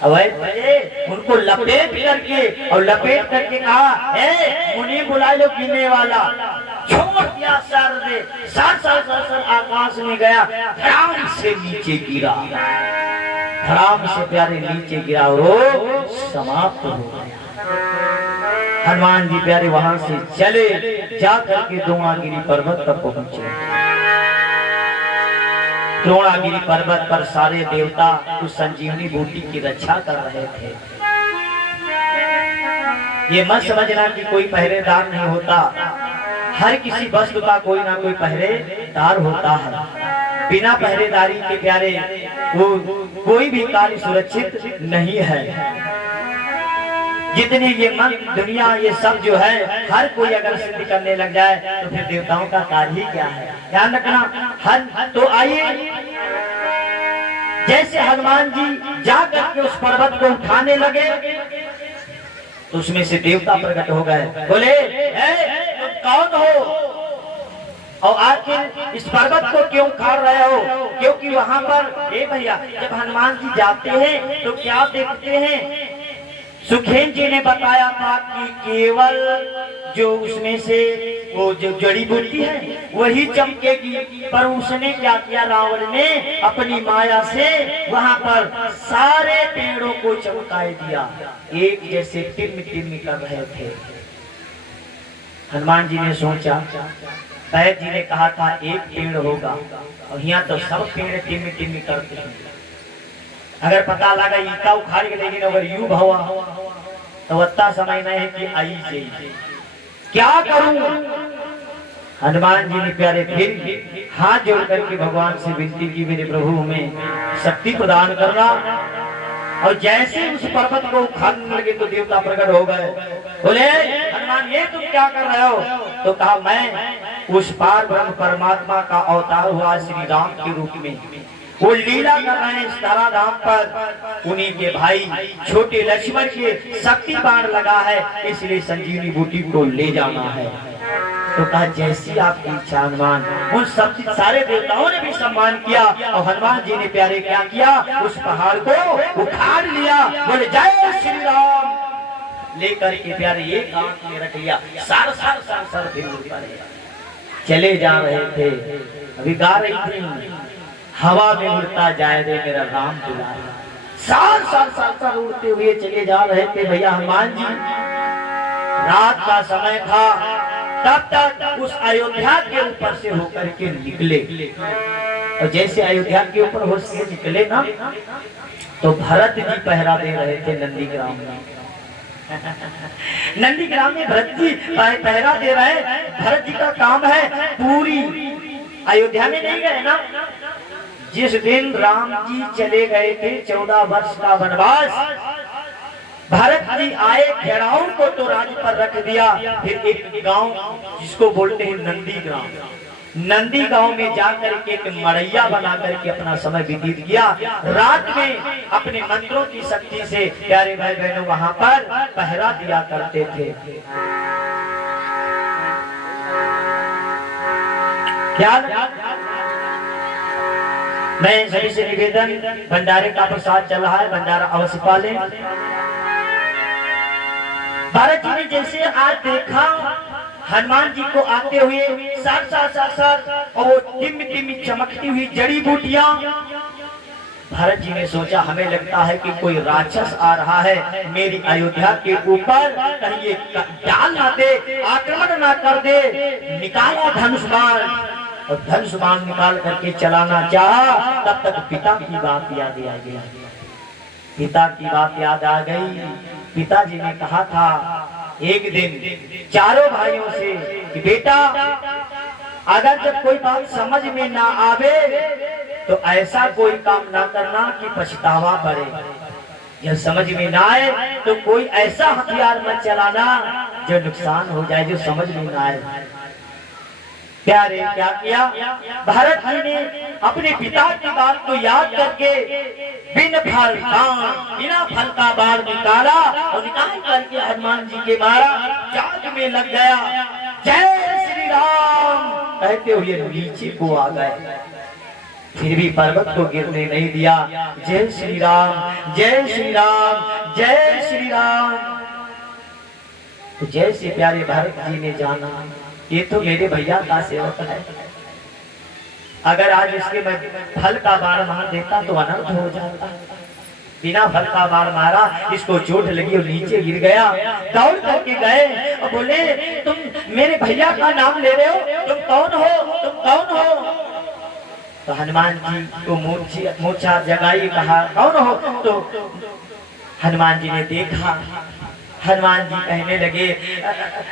अब उनको लपेट करके और लपेट करके कहा मुनि बुला लो गिनने वाला। छोड़ दिया सर दे, सर सर सर सर आकाश में गया, धड़ाम से नीचे गिरा, धड़ाम से प्यारे नीचे गिरा और समाप्त हो गया। हनुमान जी प्यारे वहां से चले, जा करके द्रोणागिरी पर्वत पर पहुंचे। द्रोणागिरी पर्वत पर सारे देवता उस संजीवनी बूटी की रक्षा कर रहे थे। ये मत समझना कि कोई पहरेदार नहीं होता, हर किसी वस्तु का कोई ना कोई पहरेदार होता है। बिना पहरेदारी के प्यारे वो कोई भी कार्य सुरक्षित नहीं है। जितने ये मन दुनिया ये सब जो है, हर कोई अगर सिद्ध करने लग जाए तो फिर देवताओं का कार्य ही क्या है, ध्यान रखना। हर तो आइए, जैसे हनुमान जी जा करके उस पर्वत को उठाने लगे तो उसमें से देवता प्रकट हो गए। बोले तुम कौन हो और आखिर इस पर्वत को क्यों उखाड़ रहे हो? क्योंकि वहां पर भैया जब हनुमान जी जाते हैं तो क्या देखते हैं? सुखेन जी ने बताया था कि केवल जो उसमें से वो जो जड़ी बूटी है वही चमकेगी, पर उसने क्या किया? रावण ने अपनी माया से वहां पर सारे पेड़ों को चमकाए दिया, एक जैसे टिम टिम कर रहे थे। हनुमान जी ने सोचा, पैर जी ने कहा था एक पेड़ होगा और यहाँ तो सब पेड़ टिम टिम करते हैं। अगर पता लगा ईटा उखाड़ के, लेकिन अगर यू भवा तो इतना समय नहीं है कि आई जाइए, क्या करूं? हनुमान जी ने प्यारे फिर हाथ जोड़ करके भगवान से विनती की, मेरे प्रभु में शक्ति प्रदान करना। और जैसे उस पर्वत को उखाड़ने लगे तो देवता प्रकट हो गए। बोले हनुमान ये तुम क्या कर रहे हो? तो कहा मैं उस पार ब्रह्म परमात्मा का अवतार हुआ श्री राम के रूप में, वो लीला कर रहे हैं इस धराधाम पर। उन्हीं के भाई छोटे लक्ष्मण के शक्ति बाण लगा है, इसलिए संजीवनी बूटी को ले जाना है। तो कहा जैसी आपकी इच्छा हनुमान। उन सब सारे देवताओं ने भी सम्मान किया और हनुमान जी ने प्यारे क्या किया? उस पहाड़ को उखाड़ लिया। बोले जय श्री राम, लेकर के प्यारे ये काम में रख लिया। सार सार सार सार फिर चले जा रहे थे। अभी गा रही थी, हवा में उड़ता जाए दे मेरा राम दुलारा। साल साल साल साल उड़ते हुए चले जा रहे थे भैया हनुमान जी। रात का समय था, तब तक उस अयोध्या के ऊपर से होकर के निकले। और जैसे अयोध्या के ऊपर हो से निकले ना, तो भरत जी पहरा दे रहे थे नंदीग्राम में। नंदीग्राम में भरत जी पहरा दे रहे। भरत जी का काम है, पूरी अयोध्या में नहीं गए ना, जिस दिन राम जी चले गए थे 14 वर्ष का वनवास, भरत जी आए, घेराओं को तो राज पर रख दिया। फिर एक गांव जिसको बोलते हैं नंदीग्राम, नंदी गांव में जाकर के एक मड़ैया बना करके अपना समय व्यतीत किया। रात में अपने मंत्रों की शक्ति से प्यारे भाई बहनों वहां पर पहरा दिया करते थे। क्या मैं सभी से निवेदन, भंडारे का प्रसाद चल रहा है, भंडारा अवश्य पालें। भारत जी ने जैसे आज देखा हनुमान जी को आते हुए साथ और वो टिम चमकती हुई जड़ी बूटियां, भारत जी ने सोचा हमें लगता है कि कोई राक्षस आ रहा है मेरी अयोध्या के ऊपर, कहीं ये डाल ना दे, आक्रमण ना कर दे। निकाला धनुष बाण और धनुष बाण निकाल करके चलाना चाहा, तब तक पिता की बात याद आ गई। पिता की बात याद आ गई। पिताजी ने कहा था एक दिन चारों भाइयों से कि बेटा अगर जब कोई बात समझ में ना आवे तो ऐसा कोई काम ना करना कि पछतावा पड़े। जब समझ में ना आए तो कोई ऐसा हथियार मत चलाना जो नुकसान हो जाए, जो समझ में ना आए। प्यारे क्या किया भारत जी ने अपने पिता की बात को याद करके बिना फल का बाण निकाला और निकाल करके हनुमान जी के मारा, जाग में लग गया। जय श्री राम कहते हुए नीचे को आ गए, फिर भी पर्वत को गिरने नहीं दिया। जय श्री राम, जय श्री राम, जय श्री राम। तो जैसे प्यारे भारत जी ने जाना ये तो मेरे भैया का सेवक है, अगर आज इसके मैं फल का बाण मार देता तो अनर्थ हो जाता। बिना फल का बाण मारा, इसको चोट लगी और नीचे गिर गया। दौड़ करके गए और बोले तुम मेरे भैया का नाम ले रहे हो, तुम कौन हो, तुम कौन हो? तो हनुमान जी को मूर्छा जगाई, कहा कौन हो? तो हनुमान जी ने देखा, हनुमान जी कहने लगे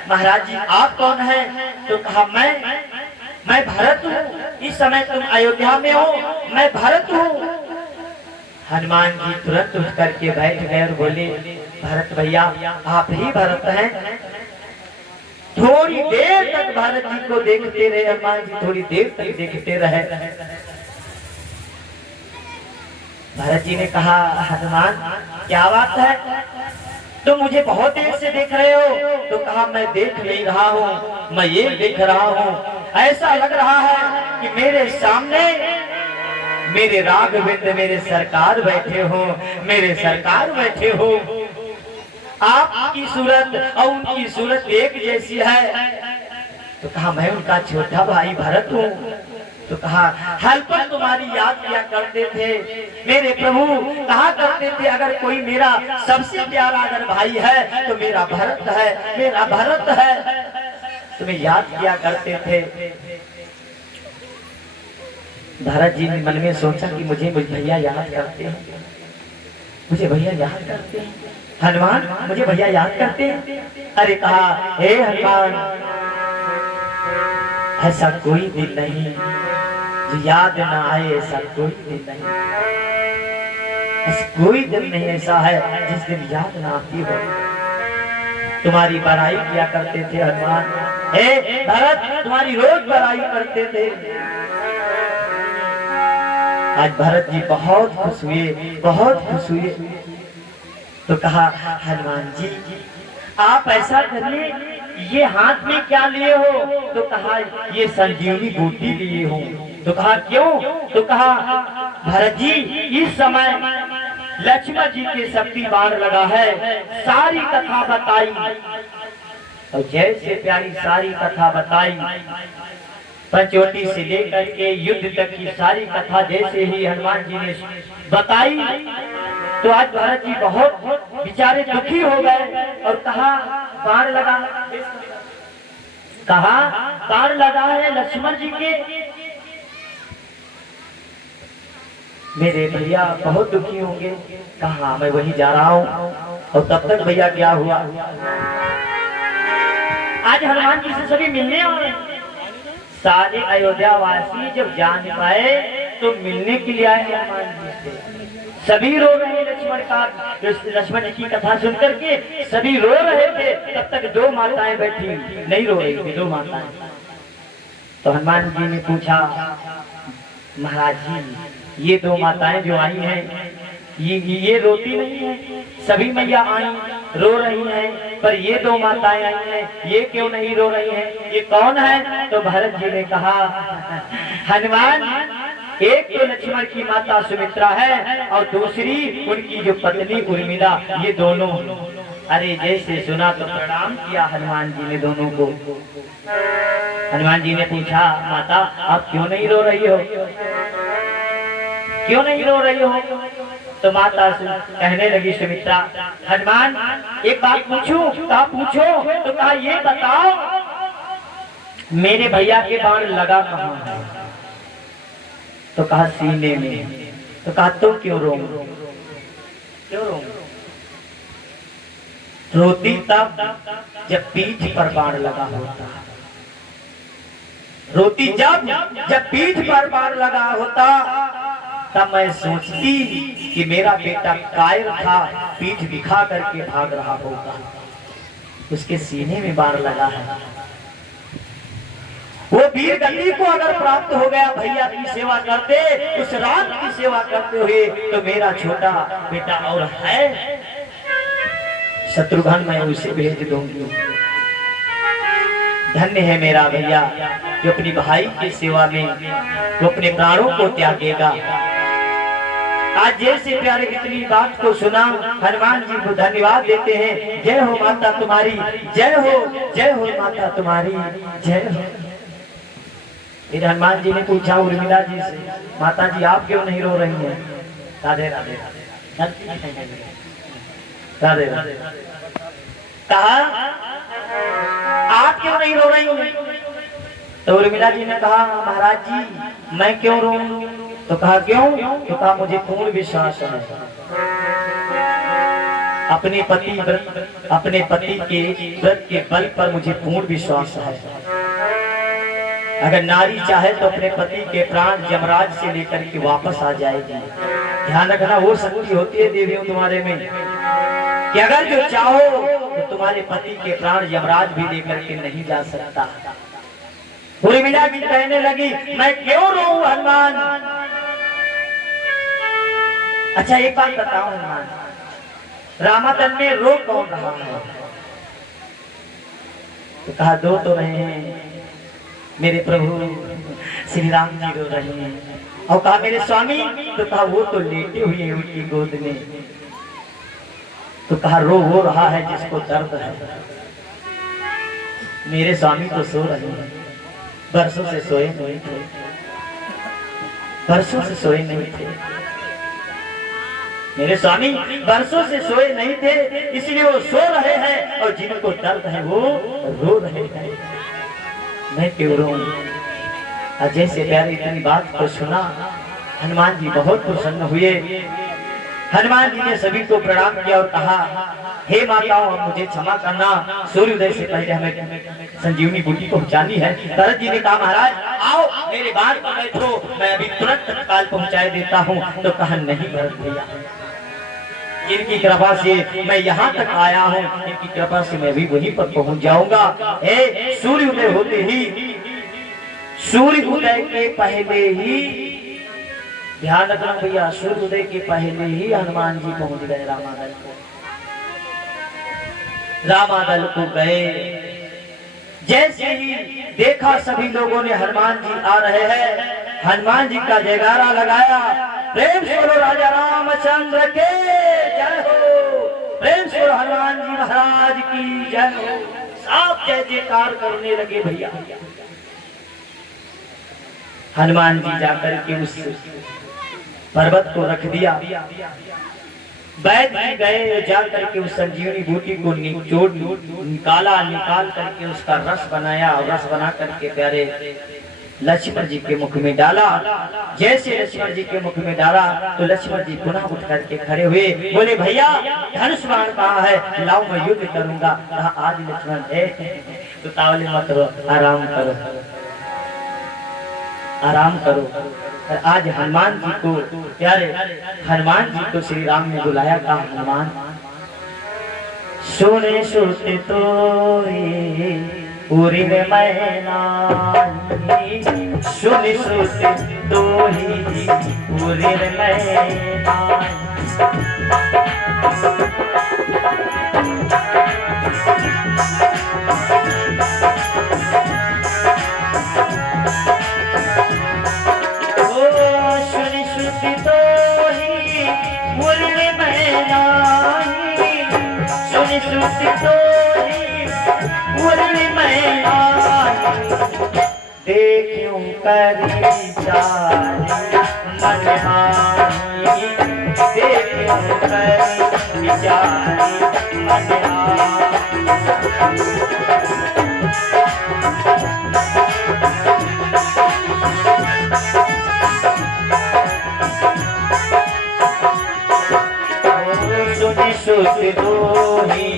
महाराज जी आप कौन हैं? तो कहा मैं भरत हूँ, इस समय तुम अयोध्या में हो, मैं भरत हूँ। हनुमान जी तुरंत उठ करके बैठ गए और बोले भरत भैया आप ही भरत हैं? थोड़ी देर तक भारत जी को देखते रहे हनुमान जी, थोड़ी देर तक देखते रहे। भारत जी ने कहा हनुमान क्या बात है, तो मुझे बहुत देर से देख रहे हो? तो कहा मैं देख नहीं रहा हूँ, मैं ये देख रहा हूँ, ऐसा लग रहा है कि मेरे सामने मेरे राघवेंद्र मेरे सरकार बैठे हो, मेरे सरकार बैठे हो। आपकी सूरत और उनकी सूरत एक जैसी है। तो कहा मैं उनका छोटा भाई भरत हूँ। तो कहा हलपन तुम्हारी याद किया करते थे मेरे प्रभु, कहा करते थे अगर कोई मेरा सबसे प्यारा अगर भाई है तो मेरा भरत है, मेरा भरत है, तुम्हें याद किया करते थे। भरत जी ने मन में सोचा कि मुझे भैया याद करते हैं, मुझे भैया याद करते हैं, हनुमान मुझे भैया याद करते हैं। अरे कहा हे हनुमान ऐसा कोई दिन नहीं जो याद ना आए, ऐसा कोई दिन नहीं, ऐसा कोई दिन नहीं ऐसा है जिस दिन याद ना आती हो। तुम्हारी बड़ाई किया करते थे हनुमान, हे भरत तुम्हारी रोज बड़ाई करते थे। आज भरत जी बहुत खुश हुए, बहुत खुश हुए। तो कहा हनुमान जी आप ऐसा करिए, ये हाथ में क्या लिए हो? तो कहा ये संजीवनी बूटी लिए हो। तो कहा क्यों? तो कहा भरत जी इस समय लक्ष्मण जी के शक्ति बाण लगा है, सारी कथा बताई और जैसे प्यारी सारी कथा बताई, पंचवटी से लेकर के युद्ध तक की सारी कथा जैसे ही हनुमान जी ने बताई तो आज भरत जी बहुत बेचारे दुखी हो गए और कहा बाण लगा, कहा बाण लगा है लक्ष्मण जी के। मेरे भैया बहुत दुखी होंगे। कहा मैं वही जा रहा हूँ। और तब तक भैया क्या हुआ, आज हनुमान जी से सभी मिलने और सारे अयोध्या वासी जब जान पाए तो मिलने के लिए आए हनुमान जी से। सभी रो रहे लक्ष्मण जी की कथा सुनकर के सभी रो रहे थे। तब तक दो माताएं बैठी नहीं रो रही थी, दो माताएं। तो हनुमान जी ने पूछा, महाराज जी ये दो माताएं जो आई हैं ये रोती नहीं है, सभी मैया आई रो रही हैं, पर ये दो माताएं आई हैं ये क्यों नहीं रो रही हैं, ये कौन है? तो भरत जी ने कहा, हनुमान एक तो लक्ष्मण की माता सुमित्रा है और दूसरी उनकी जो पत्नी उर्मिला, ये दोनों। अरे जैसे सुना तो प्रणाम किया हनुमान जी ने दोनों को। हनुमान जी ने पूछा, माता आप क्यों नहीं रो रही हो, क्यों नहीं रो रही हो? तो माता कहने लगी सुमित्रा, हनुमान एक बात पूछूं? कहा पूछो। तो कहा ये बताओ मेरे भैया के बाण लगा कहाँ है? तो कहा सीने में। तो कहा तुम क्यों रो, क्यों रो? रोती तब जब पीठ पर बाण लगा होता, रोती जब पीठ पर बाण लगा होता, तब मैं सोचती कि मेरा बेटा कायर था, पीठ दिखा करके भाग रहा होगा, उसके सीने में बाण लगा है। वो वीर गति को अगर प्राप्त हो गया भैया की सेवा करते, उस राम की सेवा करते हुए, तो मेरा छोटा बेटा और है शत्रुघ्न, मैं उसे भेज दूंगी। धन्य है मेरा भैया जो अपनी भाई की सेवा में वो अपने प्राणों को त्यागेगा। आज जैसे प्यारे इतनी बात को सुना, हनुमान जी को धन्यवाद देते हैं। जय हो माता तुम्हारी, जय हो माता तुम्हारी, जय हो। फिर हनुमान जी ने पूछा उर्मिला जी से, माता जी आप क्यों नहीं रो रही हैं? राधे राधे राधे राधे। कहा आप क्यों नहीं रो रही हैं? तो उर्मिला जी ने कहा, महाराज जी मैं क्यों रो? तो कहा क्यों? तो कहा मुझे पूर्ण विश्वास है अपने पति के व्रत के बल पर, मुझे पूर्ण विश्वास है। अगर नारी चाहे तो अपने पति के प्राण यमराज से लेकर के वापस आ जाएगी। ध्यान रखना, वो शक्ति होती है देवियों तुम्हारे में कि अगर जो चाहो तो तुम्हारे पति के प्राण यमराज भी लेकर के नहीं जा सकता। उर्मिला जी कहने लगी, मैं क्यों रोऊं हनुमान? अच्छा एक बात बताओ हनुमान, रामादन में रो कौन रहा है? तो कहा दो तो रहे हैं, मेरे प्रभु श्री राम जी रो रहे हैं। और कहा मेरे स्वामी? तो कहा वो तो लेटे हुए हैं उनकी गोद में। तो कहा रो वो रहा है जिसको दर्द है, मेरे स्वामी तो सो रहे हैं, बरसों से सोए नहीं थे, बरसों से सोए नहीं थे मेरे स्वामी, बरसों से सोए नहीं थे, इसलिए वो सो रहे हैं, और जिनको दर्द है वो रो रहे हैं। मैं क्यों रोऊं? जैसे प्यारे इतनी बात को सुना, हनुमान जी बहुत प्रसन्न हुए। हनुमान जी ने सभी को प्रणाम किया और कहा, हे माताओं मुझे क्षमा करना, सूर्योदय से पहले हमें संजीवनी बूटी पहुंचानी है। भरत जी ने कहा, महाराज आओ मेरे बाण पर बैठो, मैं अभी तुरंत तत्काल पहुंचा देता हूं। तो कहा नहीं भरत भैया, इनकी कृपा से मैं यहाँ तक आया हूँ, इनकी कृपा से मैं भी वहीं पर पहुंच जाऊंगा। सूर्योदय होते ही, सूर्योदय के पहले ही, ध्यान रखना भैया, सूर्योदय के पहले ही हनुमान जी पहुंच गए रामादल को। रामादल को गए, जैसे ही देखा सभी लोगों ने हनुमान जी आ रहे हैं, हनुमान जी का जयकारा लगाया, प्रेम से बोलो राजा रामचंद्र के जय हो, प्रेम से बोलो हनुमान जी महाराज की जय हो। सब जय जयकार करने लगे भैया। हनुमान जी जाकर के उस पर्वत को रख दिया, बैठ गए, जाकर के उस संजीवनी बूटी को निकाल करके उसका रस बनाया, और रस बना करके प्यारे लक्ष्मण जी के मुख में डाला। जैसे लक्ष्मण जी के मुख में डाला तो लक्ष्मण जी पुनः उठ करके खड़े हुए, बोले भैया धनुष बाण कहाँ है, लाओ मैं युद्ध करूंगा। कहा आज लक्ष्मण है तो तावले मत रो, आराम करो, आराम करो। आज हनुमान जी को, प्यारे हनुमान जी को श्री राम ने बुलाया, कहा हनुमान सोने सोते तो पूरी में मैना सुन श्रुति तो ही पूरी में मैना देखूं कर विचारी मन माही देखूं कर विचारी मन सुनी सुत दोही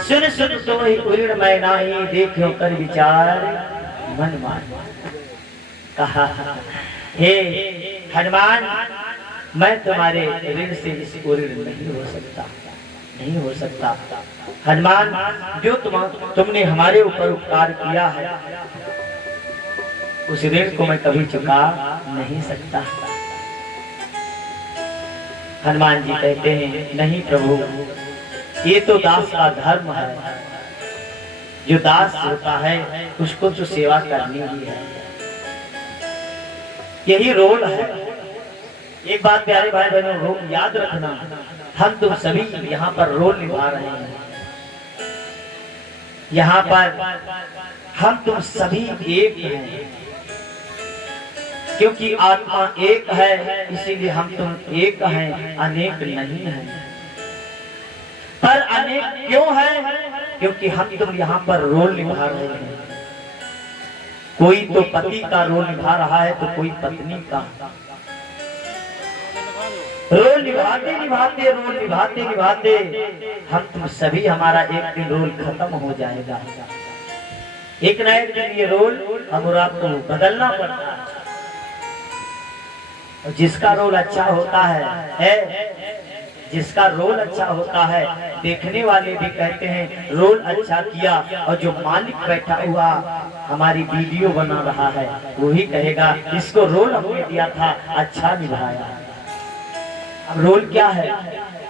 सुन सुन तो ही उड़ मैं नाही देखो कर विचार मन मान कहा हे हनुमान मैं तुम्हारे ऋण से इस ऋण नहीं हो सकता नहीं हो सकता हनुमान जो तुमने हमारे ऊपर उपकार किया है उस ऋण को मैं कभी चुका नहीं सकता। हनुमान जी कहते हैं नहीं प्रभु ये तो दास का धर्म है जो दास होता है उसको तो सेवा करनी ही है यही रोल है। एक बात प्यारे भाई बहनों रोल याद रखना हम तुम सभी यहाँ पर रोल निभा रहे हैं यहाँ पर हम तुम सभी एक हैं क्योंकि आत्मा एक है इसीलिए हम तुम एक हैं अनेक नहीं हैं। पर अनेक क्यों है क्योंकि हम तुम यहाँ पर रोल निभा रहे हैं। कोई तो पति का रोल निभा रहा है तो कोई पत्नी का। रोल निभाते निभाते हम तुम सभी हमारा एक दिन रोल खत्म हो जाएगा। एक न एक दिन ये रोल हम और आपको बदलना पड़ता है। जिसका रोल अच्छा होता है जिसका रोल अच्छा होता है देखने वाले भी कहते हैं रोल अच्छा किया और जो मालिक बैठा हुआ हमारी वीडियो बना रहा है वो ही कहेगा इसको रोल हमने दिया था अच्छा निभाया। अब रोल क्या है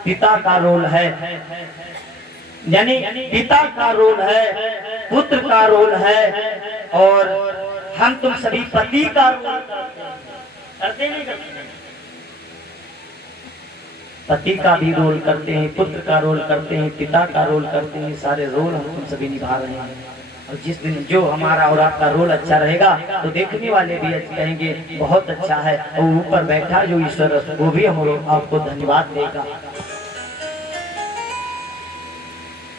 पिता का रोल है यानी पिता का रोल है पुत्र का रोल है और हम तुम सभी पति का रोल करते नहीं करते। पति का भी रोल करते हैं पुत्र का रोल करते हैं पिता का रोल करते हैं सारे रोल हम तुम सभी निभा रहे हैं। और जिस दिन जो हमारा और आपका रोल अच्छा रहेगा तो देखने वाले भी कहेंगे बहुत अच्छा है और ऊपर बैठा जो ईश्वर वो भी हम आपको धन्यवाद देगा।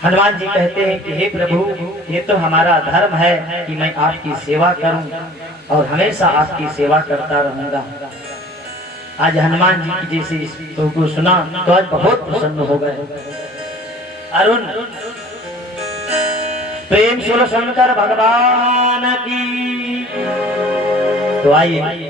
हनुमान जी कहते हैं कि हे प्रभु ये तो हमारा धर्म है कि मैं आपकी सेवा करूं और हमेशा आपकी सेवा करता रहूंगा। आज हनुमान जी की जैसे इस को सुना तो आज बहुत प्रसन्न हो गए। अरुण प्रेम सुन सुनकर भगवान की तो आइए